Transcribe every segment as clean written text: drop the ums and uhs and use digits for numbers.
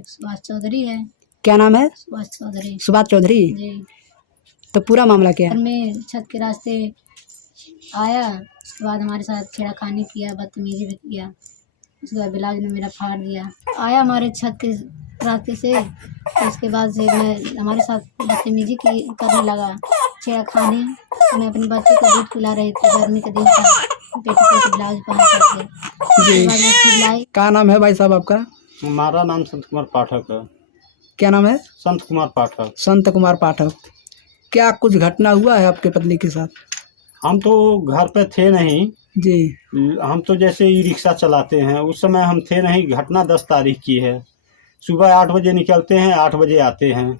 सुभाष चौधरी है। क्या नाम है? सुभाष चौधरी। सुभाष चौधरी। जी। तो पूरा मामला क्या घर है? में छत के रास्ते आया, उसके बाद हमारे साथ छेड़खानी किया, बदतमीजी भी किया। उसके बाद ब्लाउज ने मेरा फाड़ दिया। आया हमारे छत के रास्ते से, तो उसके बाद से मैं हमारे साथ बदतमीजी करने लगा, छेड़खानी। मैं अपने बच्चे को दूध पिला रही थी, गर्मी के दिन था, पेटीकोट ब्लाउज पहन करके। उसके बाद मैं चिल्लाई। क्या नाम है भाई साहब आपका? हमारा नाम संत कुमार पाठक है। क्या नाम है? संत कुमार पाठक। संत कुमार पाठक। क्या कुछ घटना हुआ है आपके पत्नी के साथ? हम तो घर पे थे नहीं जी। हम तो जैसे ई रिक्शा चलाते हैं, उस समय हम थे नहीं। घटना 10 तारीख की है। सुबह 8 बजे निकलते हैं, 8 बजे आते हैं।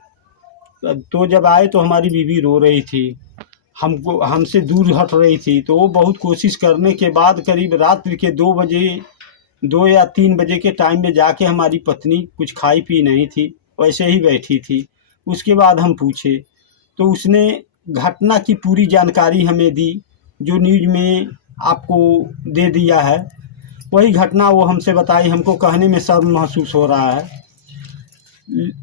तो जब आए तो हमारी बीवी रो रही थी, हमको हमसे दूर हट रही थी। तो वो बहुत कोशिश करने के बाद करीब रात्रि के 2 बजे 2 या 3 बजे के टाइम में जाके हमारी पत्नी कुछ खाई पी नहीं थी, वैसे ही बैठी थी। उसके बाद हम पूछे तो उसने घटना की पूरी जानकारी हमें दी, जो न्यूज़ में आपको दे दिया है। वही घटना वो हमसे बताई। हमको कहने में शर्म महसूस हो रहा है।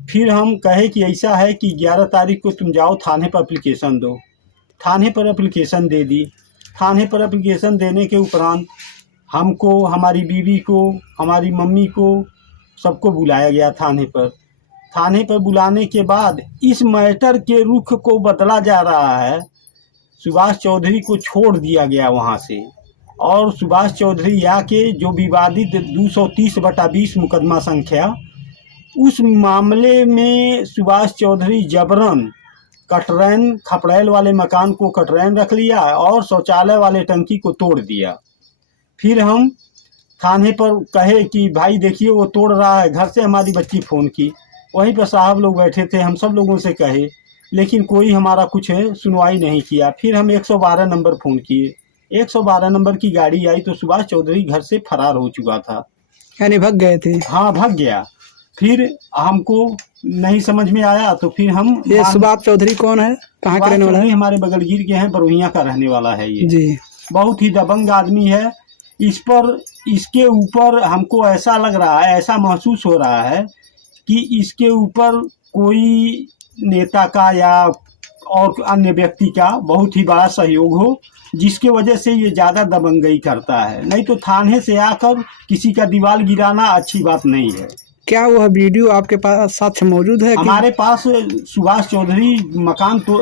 फिर हम कहे कि ऐसा है कि 11 तारीख को तुम जाओ थाने पर एप्लीकेशन दो। थाने पर एप्लीकेशन दे दी। थाने पर एप्लीकेशन देने के उपरांत हमको, हमारी बीवी को, हमारी मम्मी को, सबको बुलाया गया थाने पर। थाने पर बुलाने के बाद इस मैटर के रुख को बदला जा रहा है। सुभाष चौधरी को छोड़ दिया गया वहाँ से, और सुभाष चौधरी आके जो विवादित 230/20 मुकदमा संख्या, उस मामले में सुभाष चौधरी जबरन कटरैन, खपड़ैल वाले मकान को कटरैन रख लिया और शौचालय वाले टंकी को तोड़ दिया। फिर हम थाने पर कहे कि भाई देखिए वो तोड़ रहा है। घर से हमारी बच्ची फ़ोन की, वहीं पर साहब लोग बैठे थे, हम सब लोगों से कहे, लेकिन कोई हमारा कुछ सुनवाई नहीं किया। फिर हम 112 नंबर फ़ोन किए। 112 नंबर की गाड़ी आई तो सुभाष चौधरी घर से फरार हो चुका था, यानी भाग गए थे? हाँ, भाग गया। फिर हमको नहीं समझ में आया तो फिर हम ये सुभाष चौधरी कौन है, कहाँ के रहने वाला है? हमारे बगलगिर के हैं, बरुहिया का रहने वाला है ये जी। बहुत ही दबंग आदमी है। इसके ऊपर हमको ऐसा लग रहा है, ऐसा महसूस हो रहा है कि इसके ऊपर कोई नेता का या और अन्य व्यक्ति का बहुत ही बड़ा सहयोग हो, जिसके वजह से ये ज़्यादा दबंगई करता है। नहीं तो थाने से आकर किसी का दीवार गिराना अच्छी बात नहीं है। क्या वह वीडियो आपके पास साक्ष्य मौजूद है? हमारे पास सुभाष चौधरी मकान तो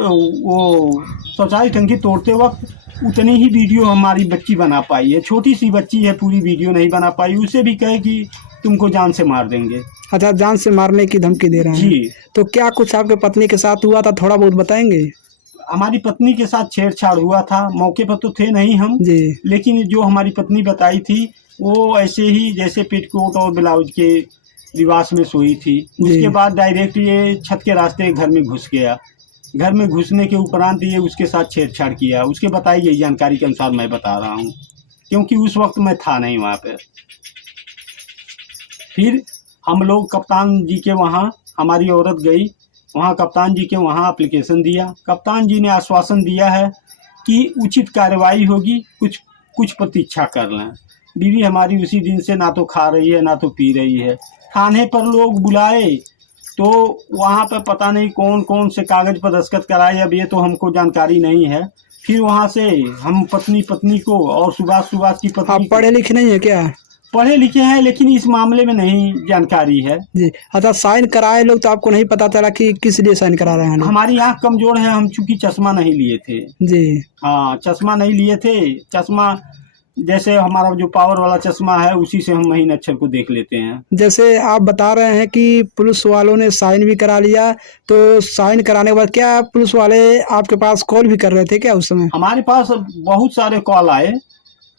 वो शौचालय टंकी तोड़ते वक्त उतनी ही वीडियो हमारी बच्ची बना पाई है। छोटी सी बच्ची है, पूरी वीडियो नहीं बना पाई। उसे भी कहे कि तुमको जान से मार देंगे। अच्छा, जान से मारने की धमकी दे रहे हैं? जी। तो क्या कुछ आपके पत्नी के साथ हुआ था, थोड़ा बहुत बताएंगे? हमारी पत्नी के साथ छेड़छाड़ हुआ था। मौके पर तो थे नहीं हम जी। लेकिन जो हमारी पत्नी बताई थी वो ऐसे ही जैसे पेटीकोट और ब्लाउज के लिबास में सोई थी। उसके बाद डायरेक्ट ये छत के रास्ते घर में घुस गया। घर में घुसने के उपरांत ये उसके साथ छेड़छाड़ किया। उसके बताई गई जानकारी के अनुसार मैं बता रहा हूँ, क्योंकि उस वक्त मैं था नहीं वहाँ पे। फिर हम लोग कप्तान जी के वहाँ, हमारी औरत गई वहाँ, कप्तान जी के वहाँ एप्लीकेशन दिया। कप्तान जी ने आश्वासन दिया है कि उचित कार्रवाई होगी, कुछ प्रतीक्षा कर लें। बीवी हमारी उसी दिन से ना तो खा रही है ना तो पी रही है। थाने पर लोग बुलाए तो वहाँ पर पता नहीं कौन कौन से कागज़ पर दस्तखत कराए, अब ये तो हमको जानकारी नहीं है। फिर वहाँ से हम पत्नी को और सुभाष की पत्नी। आप पढ़े लिखे नहीं है क्या? पढ़े लिखे हैं, लेकिन इस मामले में नहीं जानकारी है। जी। अच्छा, साइन कराए लोग तो आपको नहीं पता चला कि किस लिए साइन करा रहे हैं? हमारी आँख कमज़ोर है, हम चूँकि चश्मा नहीं लिए थे। जी। हाँ, चश्मा नहीं लिए थे। चश्मा जैसे हमारा जो पावर वाला चश्मा है, उसी से हम महीन अक्षर को देख लेते हैं। जैसे आप बता रहे हैं कि पुलिस वालों ने साइन भी करा लिया, तो साइन कराने के बाद क्या पुलिस वाले आपके पास कॉल भी कर रहे थे क्या उस समय? हमारे पास बहुत सारे कॉल आए।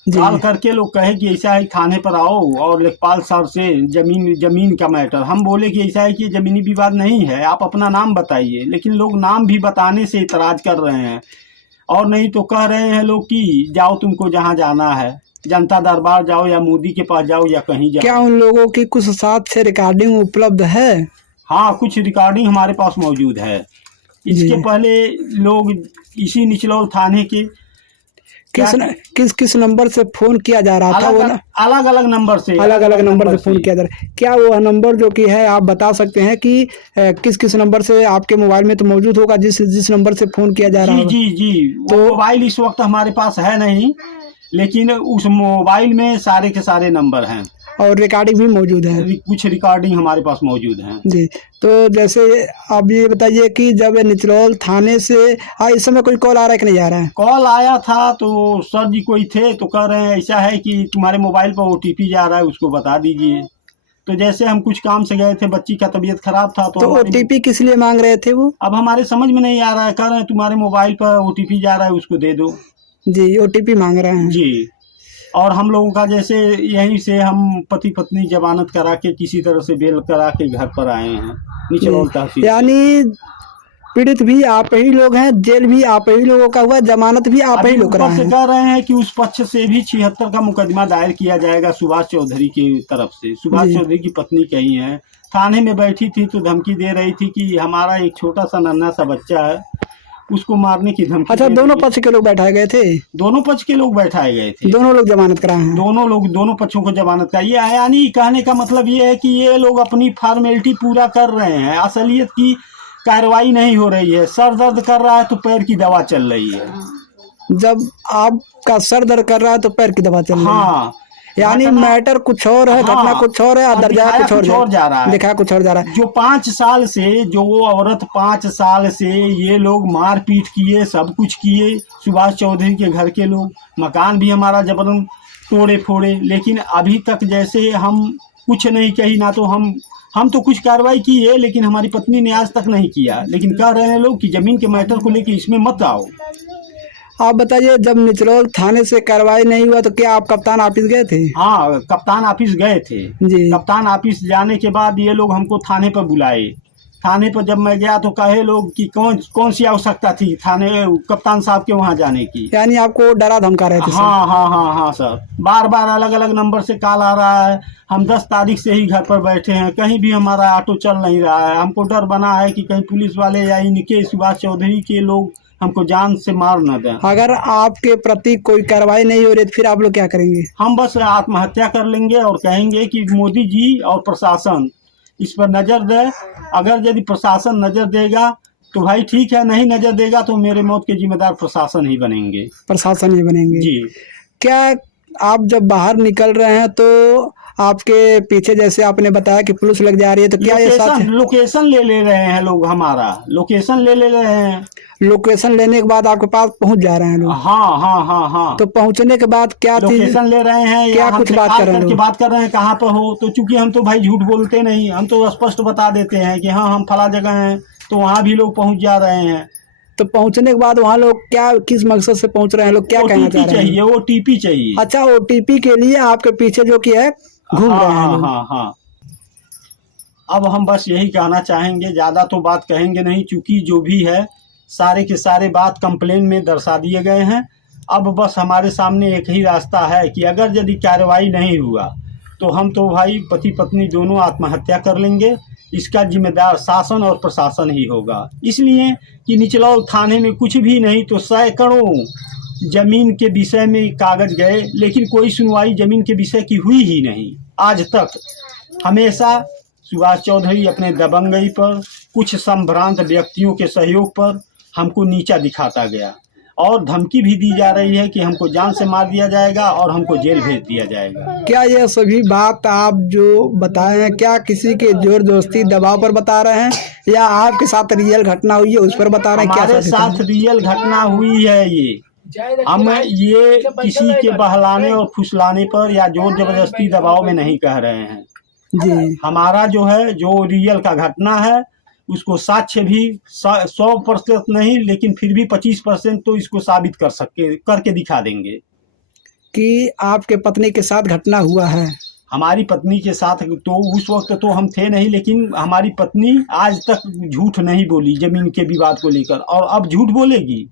कॉल करके लोग कहे कि ऐसा है थाने पर आओ और लेखपाल साहब से जमीन का मैटर। हम बोले कि ऐसा है कि जमीनी विवाद नहीं है, आप अपना नाम बताइए। लेकिन लोग नाम भी बताने से इतराज कर रहे हैं, और नहीं तो कह रहे हैं लोग कि जाओ, तुमको जहाँ जाना है, जनता दरबार जाओ या मोदी के पास जाओ या कहीं जाओ। क्या उन लोगों की कुछ साक्ष्य रिकॉर्डिंग उपलब्ध है? हाँ, कुछ रिकॉर्डिंग हमारे पास मौजूद है। इसके पहले लोग इसी निचलौल थाने के किस नंबर से फोन किया जा रहा था? वो अलग अलग नंबर से फोन किया जा रहा है। क्या वो नंबर जो कि है आप बता सकते हैं कि किस नंबर से आपके मोबाइल में तो मौजूद होगा जिस नंबर से फोन किया जा रहा है? जी तो मोबाइल इस वक्त हमारे पास है नहीं, लेकिन उस मोबाइल में सारे के सारे नंबर हैं और रिकॉर्डिंग भी मौजूद है। कुछ रिकॉर्डिंग हमारे पास मौजूद है जी। तो जैसे आप ये बताइए कि जब निचलौल थाने से इस समय कोई कॉल आ रहा है कि नहीं आ रहा है? कॉल आया था तो सर जी कोई थे तो कह रहे हैं ऐसा है कि तुम्हारे मोबाइल पर OTP जा रहा है, उसको बता दीजिए। तो जैसे हम कुछ काम से गए थे, बच्ची का तबीयत खराब था तो OTP किस लिए मांग रहे थे वो? अब हमारे समझ में नहीं आ रहा है, कह रहे हैं तुम्हारे मोबाइल पर OTP जा रहा है, उसको दे दो। जी, OTP मांग रहे हैं जी। और हम लोगों का जैसे यहीं से हम पति पत्नी जमानत करा के किसी तरह से बेल करा के घर पर आए हैं निचलौल तहसील। यानी पीड़ित भी आप ही लोग हैं, जेल भी आप ही लोगों का हुआ, जमानत भी आप ही लोग करा हैं। कह रहे हैं कि उस पक्ष से भी 76 का मुकदमा दायर किया जाएगा सुभाष चौधरी की तरफ से। सुभाष चौधरी की पत्नी कही है, थाने में बैठी थी तो धमकी दे रही थी कि हमारा एक छोटा सा नन्हा सा बच्चा है, उसको मारने की धमकी। अच्छा, दोनों पक्ष के लोग बैठाए गए थे? दोनों पक्ष के लोग बैठाए गए थे। दोनों लोग जमानत कराए हैं? दोनों पक्षों को जमानत का ये है, यानी कहने का मतलब ये है कि ये लोग अपनी फॉर्मेलिटी पूरा कर रहे हैं, असलियत की कार्रवाई नहीं हो रही है। सर दर्द कर रहा है तो पैर की दवा चल रही है। जब आपका सर दर्द कर रहा है तो पैर की दवा चल रही है। हाँ, यानी मैटर कुछ और है, घटना कुछ और है, दर्जा कुछ और जा रहा है, दिखा कुछ और जा रहा है। जो 5 साल से जो वो औरत 5 साल से ये लोग मारपीट किए, सब कुछ किए, सुभाष चौधरी के घर के लोग, मकान भी हमारा जबरन तोड़े फोड़े, लेकिन अभी तक जैसे हम कुछ नहीं कही ना, तो हम तो कुछ कार्रवाई की है, लेकिन हमारी पत्नी ने आज तक नहीं किया। लेकिन कह रहे हैं लोग कि जमीन के मैटर को लेकर इसमें मत आओ। आप बताइए, जब निचलौल थाने से कार्रवाई नहीं हुआ तो क्या आप कप्तान ऑफिस गए थे? हाँ, कप्तान ऑफिस गए थे जी। कप्तान ऑफिस जाने के बाद ये लोग हमको थाने पर बुलाए। थाने पर जब मैं गया तो कहे लोग कि कौन सी आवश्यकता थी थाने कप्तान साहब के वहाँ जाने की। यानी आपको डरा धमका रहे थे? हाँ सर, बार बार अलग अलग नंबर से कॉल आ रहा है। हम 10 तारीख से ही घर पर बैठे हैं, कहीं भी हमारा ऑटो चल नहीं रहा है। हमको डर बना है कि कहीं पुलिस वाले या इनके सुभाष चौधरी के लोग हमको जान से मार न दें। अगर आपके प्रति कोई कार्रवाई नहीं हो रही तो फिर आप लोग क्या करेंगे? हम बस आत्महत्या कर लेंगे और कहेंगे कि मोदी जी और प्रशासन इस पर नज़र दे। अगर यदि प्रशासन नज़र देगा तो भाई ठीक है, नहीं नज़र देगा तो मेरे मौत के जिम्मेदार प्रशासन ही बनेंगे। प्रशासन ही बनेंगे जी। क्या आप जब बाहर निकल रहे हैं तो आपके पीछे जैसे आपने बताया कि पुलिस लग जा रही है, तो क्या ये साथ लोकेशन ले रहे हैं लोग? हमारा लोकेशन ले रहे हैं। लोकेशन लेने के बाद आपके पास पहुंच जा रहे हैं लोग? हाँ। तो पहुंचने के बाद क्या लोकेशन ले रहे हैं, क्या कुछ बात कर रहे हैं कहाँ पर हो? तो चूंकि हम तो भाई झूठ बोलते नहीं, हम तो स्पष्ट बता देते हैं कि हाँ हम फला जगह हैं, तो वहाँ भी लोग पहुँच जा रहे हैं। तो पहुंचने के बाद वहाँ लोग क्या किस मकसद से पहुंच रहे हैं, लोग क्या कहना चाह रहे हैं? OTP चाहिए। अच्छा, OTP के लिए आपके पीछे जो कि है घूम रहे हैं? हाँ। अब हम बस यही कहना चाहेंगे, ज़्यादा तो बात कहेंगे नहीं, चूंकि जो भी है सारे के सारे बात कंप्लेन में दर्शा दिए गए हैं। अब बस हमारे सामने एक ही रास्ता है कि अगर यदि कार्रवाई नहीं हुआ तो हम तो भाई पति पत्नी दोनों आत्महत्या कर लेंगे। इसका जिम्मेदार शासन और प्रशासन ही होगा, इसलिए कि निचलौल थाने में कुछ भी नहीं तो सैकड़ों जमीन के विषय में कागज गए, लेकिन कोई सुनवाई जमीन के विषय की हुई ही नहीं आज तक। हमेशा सुभाष चौधरी अपने दबंगई पर, कुछ संभ्रांत व्यक्तियों के सहयोग पर हमको नीचा दिखाता गया और धमकी भी दी जा रही है कि हमको जान से मार दिया जाएगा और हमको जेल भेज दिया जाएगा। क्या ये सभी बात आप जो बताए हैं क्या किसी के जोर जोस्ती दबाव पर बता रहे हैं या आपके साथ रियल घटना हुई है उस पर बता रहे हैं? हमारे साथ रियल घटना हुई है। हम ये किसी के बहलाने और फुसलाने पर या जोर जबरदस्ती दबाव में नहीं कह रहे हैं जी। हमारा जो है जो रियल का घटना है उसको साक्ष्य भी 100% नहीं, लेकिन फिर भी 25% तो इसको साबित करके दिखा देंगे कि आपके पत्नी के साथ घटना हुआ है। हमारी पत्नी के साथ तो उस वक्त तो हम थे नहीं, लेकिन हमारी पत्नी आज तक झूठ नहीं बोली जमीन के विवाद को लेकर, और अब झूठ बोलेगी।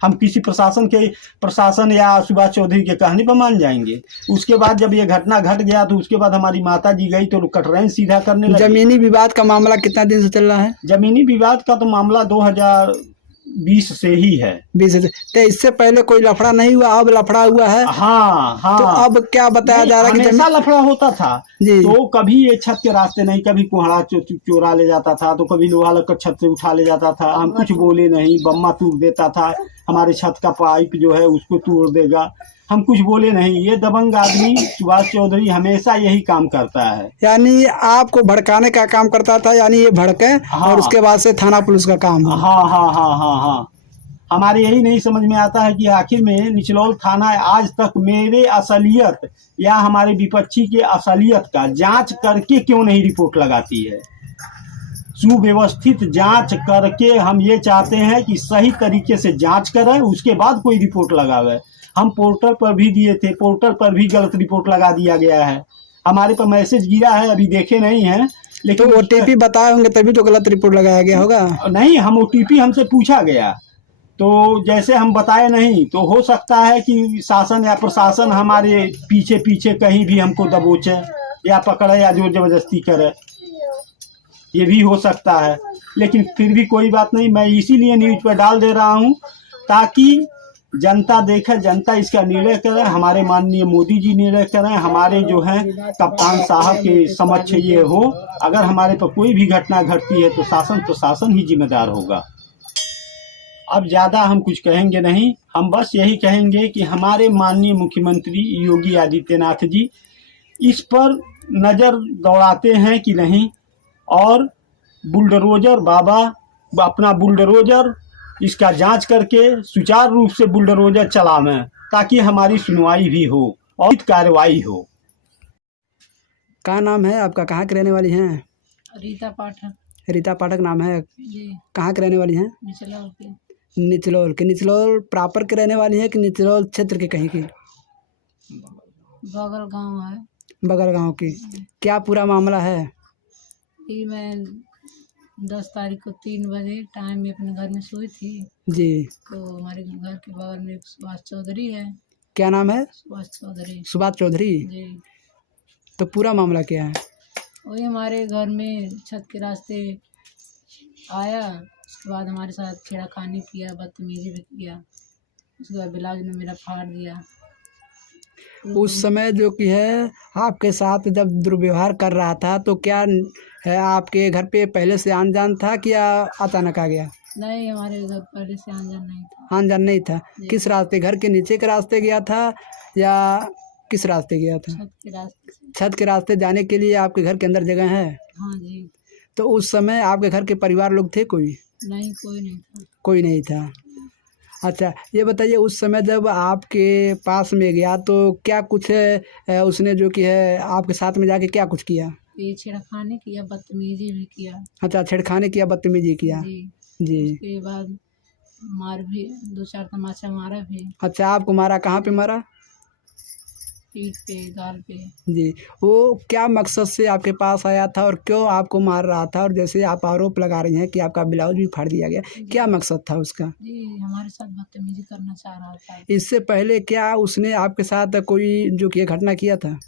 हम किसी प्रशासन या सुभाष चौधरी के कहने पर मान जाएंगे? उसके बाद जब ये घटना घट गया तो उसके बाद हमारी माता जी गई तो कटरैन सीधा करने लगे। जमीनी विवाद का मामला कितना दिन से चल रहा है? जमीनी विवाद का तो मामला 20 से ही है। 20 से। तो इससे पहले कोई लफड़ा नहीं हुआ, अब लफड़ा हुआ है? हाँ हाँ। तो अब क्या बताया नहीं, जा रहा है कि हमेशा लफड़ा होता था। जी। तो कभी ये छत के रास्ते नहीं, कभी कुम्हाड़ा चोरा ले जाता था, तो कभी लोहा लगकर छत से उठा ले जाता था। हम कुछ बोले नहीं, बम्मा तोड़ देता था, हमारे छत का पाइप जो है उसको तोड़ देगा, हम कुछ बोले नहीं। ये दबंग आदमी सुभाष चौधरी हमेशा यही काम करता है। यानी आपको भड़काने का काम करता था, यानी ये भड़के हाँ और उसके बाद से थाना पुलिस का काम हो। हाँ हाँ हाँ हाँ हाँ। हमारे यही नहीं समझ में आता है कि आखिर में निचलौल थाना आज तक मेरे असलियत या हमारे विपक्षी के असलियत का जांच करके क्यों नहीं रिपोर्ट लगाती है। सुव्यवस्थित जांच करके हम ये चाहते हैं कि सही तरीके से जांच करें, उसके बाद कोई रिपोर्ट लगावे। हम पोर्टल पर भी दिए थे, पोर्टल पर भी गलत रिपोर्ट लगा दिया गया है। हमारे पर मैसेज गिरा है, अभी देखे नहीं हैं, तो लेकिन OTP बताए होंगे तभी तो गलत रिपोर्ट लगाया गया होगा। नहीं, हम OTP हमसे पूछा गया, तो जैसे हम बताए नहीं, तो हो सकता है कि शासन या प्रशासन हमारे पीछे पीछे कहीं भी हमको दबोचे या पकड़े या जोर जबरदस्ती करे, ये भी हो सकता है। लेकिन फिर भी कोई बात नहीं, मैं इसीलिए न्यूज पर डाल दे रहा हूँ ताकि जनता देखे, जनता इसका निर्णय करे, हमारे माननीय मोदी जी निर्णय करें, हमारे जो हैं कप्तान साहब के समक्ष ये हो। अगर हमारे पर कोई भी घटना घटती है तो शासन प्रशासन ही जिम्मेदार होगा। अब ज़्यादा हम कुछ कहेंगे नहीं, हम बस यही कहेंगे कि हमारे माननीय मुख्यमंत्री योगी आदित्यनाथ जी इस पर नज़र दौड़ाते हैं कि नहीं, और बुलडोजर बाबा अपना बुलडोजर इसका जांच करके सुचारू रूप से बुलडोजर चलावें ताकि हमारी सुनवाई भी हो और कार्रवाई हो। क्या नाम है आपका, कहाँ के रहने वाली हैं? रीता पाठक। रीता पाठक नाम है। जी। कहाँ के रहने वाली हैं? निचलौल के। निचलौल के। निचलौल प्रॉपर के रहने वाली हैं कि निचलौल क्षेत्र के कहीं की? बगल गांव है। बगल गांव की। क्या पूरा मामला है? कि मैं 10 तारीख को 3 बजे टाइम में अपने घर में सोई थी, जी। तो हमारे घर के बगल में एक सुभाष चौधरी है। क्या नाम है? सुभाष चौधरी। सुभाष चौधरी। जी। तो पूरा मामला क्या है? वही हमारे घर में छत के रास्ते आया, उसके बाद हमारे साथ छेड़खानी किया, बदतमीजी भी किया, उसके बाद ब्लाउज ने मेरा फाड़ दिया। उस समय जो कि है आपके साथ जब दुर्व्यवहार कर रहा था तो क्या है आपके घर पे पहले से आन जान था कि या अचानक आ गया? नहीं, हमारे घर पहले से आंजन नहीं था। आन जान नहीं था। जी। किस रास्ते, घर के नीचे के रास्ते गया था या किस रास्ते गया था? छत के रास्ते से। छत के रास्ते जाने के लिए आपके घर के अंदर जगह है? हाँ जी। तो उस समय आपके घर के परिवार लोग थे कोई? नहीं, कोई नहीं था। कोई नहीं था। अच्छा, ये बताइए उस समय जब आपके पास में गया तो क्या कुछ उसने जो कि है आपके साथ में जाके क्या कुछ किया? ये छेड़खानी किया, बदतमीजी भी किया। अच्छा, छेड़खानी किया, बदतमीजी किया। जी। जी। उसके बाद मार भी, 2-4 तमाचा मारा भी। अच्छा, आपको मारा, कहाँ पे मारा? पीठ पे, गाल पे। जी। वो क्या मकसद से आपके पास आया था और क्यों आपको मार रहा था? और जैसे आप आरोप लगा रही हैं कि आपका ब्लाउज भी फाड़ दिया गया, क्या मकसद था उसका? जी, हमारे साथ बदतमीजी करना चाह रहा था। इससे पहले क्या उसने आपके साथ कोई जो कि घटना किया था?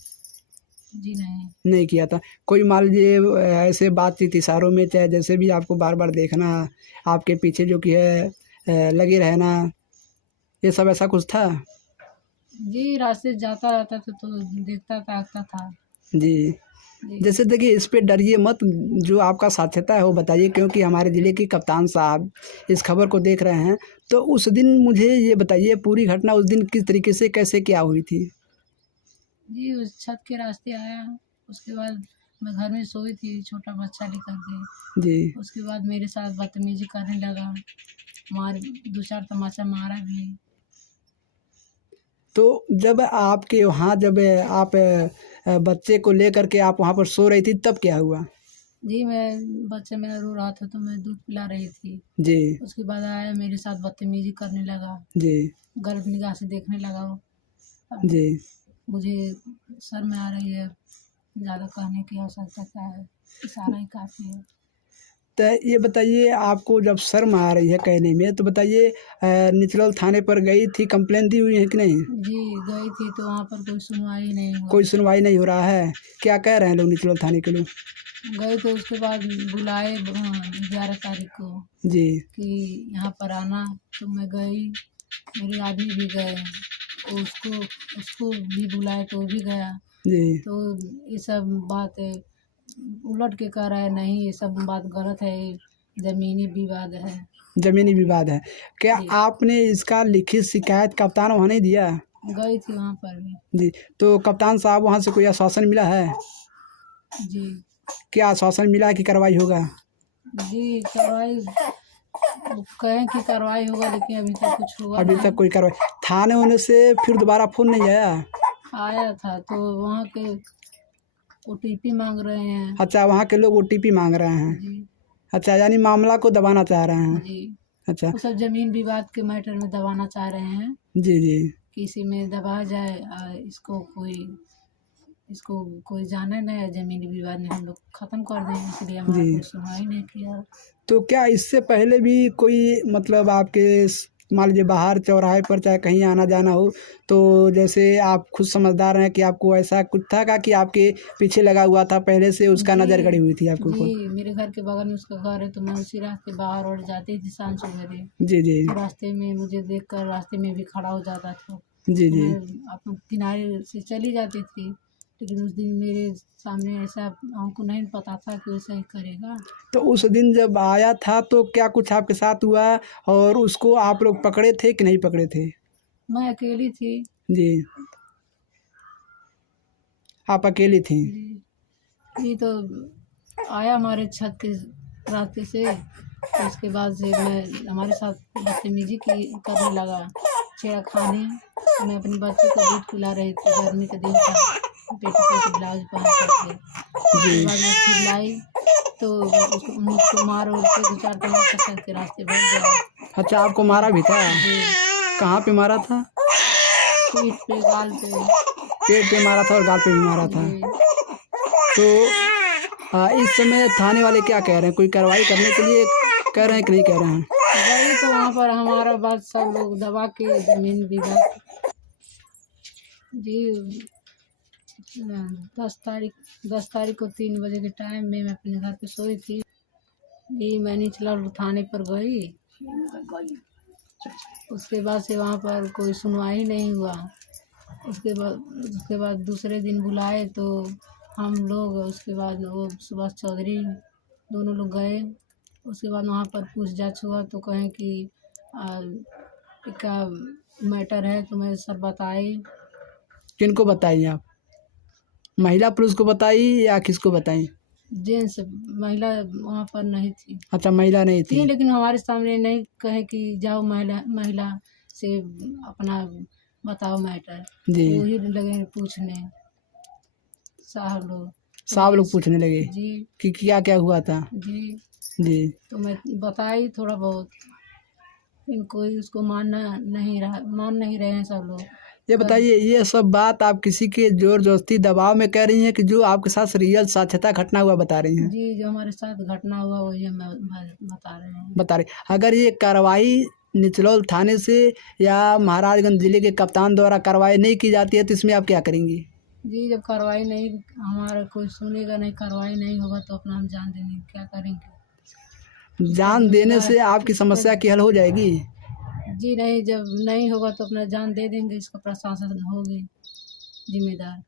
जी नहीं। नहीं किया था। कोई मान लीजिए ऐसे बातचीत इशारों में, चाहे जैसे भी आपको बार बार देखना, आपके पीछे जो कि है लगे रहना, ये सब ऐसा कुछ था? जी, रास्ते जाता रहता था तो देखता ताकता था। जी। जी। जैसे देखिए, इस पे डरिए मत, जो आपका साध्यता है वो बताइए, क्योंकि हमारे ज़िले के कप्तान साहब इस खबर को देख रहे हैं। तो उस दिन मुझे ये बताइए पूरी घटना उस दिन किस तरीके से कैसे क्या हुई थी? जी, उस छत के रास्ते आया, उसके बाद मैं घर में सोई थी छोटा बच्चा लेकर के। जी। उसके बाद मेरे साथ बदतमीजी करने लगा, 2-4 तमाचा मारा भी। तो जब आपके वहाँ जब आप बच्चे को लेकर के आप वहाँ पर सो रही थी तब क्या हुआ? जी, बच्चा मेरा रो रहा था तो मैं दूध पिला रही थी। जी। उसके बाद आया, मेरे साथ बदतमीजी करने लगा, जी। गलत निगाह से देखने लगा वो। अब जी। मुझे शर्म आ रही है, ज़्यादा कहने की आवश्यकता क्या है, इशारा ही काफ़ी है। तो ये बताइए, आपको जब शर्म आ रही है कहने में, तो बताइए निचलौल थाने पर गई थी, कंप्लेन दी हुई है कि नहीं? जी गई थी तो वहाँ पर कोई सुनवाई नहीं हुआ। कोई सुनवाई नहीं हो रहा है? क्या कह रहे हैं लोग निचलौल थाने के लोग? गए तो उसके बाद बुलाए 11 तारीख को जी कि यहाँ पर आना, तो मैं गई, मेरे आदमी भी गए, उसको उसको भी बुलाए तो वो भी गया। जी तो ये सब बात उलट के कह रहा है, नहीं ये सब बात गलत है, ये ज़मीनी विवाद है। ज़मीनी विवाद है। क्या जी। आपने इसका लिखित शिकायत कप्तान वहाँ नहीं दिया? गई थी वहाँ पर भी। जी, तो कप्तान साहब वहाँ से कोई आश्वासन मिला है? जी क्या आश्वासन मिला कि कार्रवाई होगा? जी कार्रवाई कहें कि कार्रवाई होगा, लेकिन अभी तक कुछ हुआ अभी नहीं। तक कोई कार्रवाई थाने होने से फिर दोबारा फ़ोन नहीं आया? आया था तो वहाँ के ओटीपी मांग रहे हैं। अच्छा, वहाँ के लोग ओटीपी मांग रहे हैं। जी अच्छा, यानी मामला को दबाना चाह रहे हैं। जी अच्छा, वो सब जमीन विवाद के मैटर में दबाना चाह रहे हैं जी जी कि इसी में दबा जाए, इसको कोई जाने नहीं, जमीनी विवाद में हम लोग ख़त्म कर दें, इसलिए हमारा जी। कोई सुनवाई नहीं किया। तो क्या इससे पहले भी कोई मतलब आपके मान लीजिए बाहर चौराहे पर चाहे कहीं आना जाना हो, तो जैसे आप खुद समझदार हैं कि आपको ऐसा कुछ था का कि आपके पीछे लगा हुआ था पहले से, उसका जी, नज़र गड़ी हुई थी आपके ऊपर? जी मेरे घर के बगल में उसका घर है, तो मैं उसी रास्ते बाहर और जाती थी शाम सवेरे, जी जी तो रास्ते में मुझे देखकर रास्ते में भी खड़ा हो जाता था, जी तो जी मैं अपने किनारे से चली जाती थी। लेकिन उस दिन मेरे सामने ऐसा, हमको नहीं पता था कि वैसा ही करेगा। तो उस दिन जब आया था तो क्या कुछ आपके साथ हुआ, और उसको आप लोग पकड़े थे कि नहीं पकड़े थे? मैं अकेली थी। जी, आप अकेली थी? जी तो आया हमारे छत के रास्ते से, तो उसके बाद से मैं हमारे साथ बदतमीजी की करने लगा, छेड़खानी। मैं अपनी बच्ची को दूध पिला रही थी, गर्मी का दिन था, पेटीकोट ब्लाउज पहन करके। उसके बाद मैं चिल्लाई तो मुझको मार उड़ के 2-4 तमाचा सर के रास्ते भाग गया। अच्छा, आपको मारा भी था? जी कहाँ पे मारा था? पीठ पे, गाल पे। पेट पे मारा था और गाल पे भी मारा था। जी तो इस समय थाने वाले क्या कह रहे हैं? कोई कार्रवाई करने के लिए कह रहे हैं कि नहीं कह रहे हैं? गई तो वहाँ पर हमारा बात सब लोग दबा के जमीन विवाद। जी 10 तारीख को 3 बजे के टाइम में मैं अपने घर पे सोई थी। जी मैं निचलौल थाने पर गई, उसके बाद से वहाँ पर कोई सुनवाई नहीं हुआ। उसके बाद दूसरे दिन बुलाए तो हम लोग, उसके बाद वो सुभाष चौधरी दोनों लोग गए। उसके बाद वहाँ पर पूछताछ हुआ तो कहें कि का मैटर है, तो मैं सर बताई। किनको बताई आप? महिला पुलिस को बताई या किसको बताई? जेंट्स, महिला वहाँ पर नहीं थी। अच्छा, महिला नहीं थी थी। लेकिन हमारे सामने नहीं कहे कि जाओ महिला से अपना बताओ मैटर। जी, वही लगे पूछने साहब साहब लोग लोग। पूछने लगे जी कि क्या क्या हुआ था? जी जी, तो मैं बताई थोड़ा बहुत, लेकिन कोई उसको मान नहीं रहे हैं सब लोग। ये बताइए, ये सब बात आप किसी के जोर जबरदस्ती दबाव में कह रही हैं कि जो आपके साथ रियल साक्षात घटना हुआ बता रही हैं? जी जो हमारे साथ घटना हुआ वही हम बता रहे हैं। बता रही। अगर ये कार्रवाई निचलौल थाने से या महाराजगंज जिले के कप्तान द्वारा कार्रवाई नहीं की जाती है तो इसमें आप क्या करेंगी? जी जब कार्रवाई नहीं, हमारा कोई सुनेगा नहीं, कार्रवाई नहीं होगा तो अपना हम जान देंगे, क्या करेंगे। जान देने से आपकी समस्या की हल हो जाएगी? जी नहीं, जब नहीं होगा तो अपना जान दे देंगे, इसका प्रशासन होगी जिम्मेदार।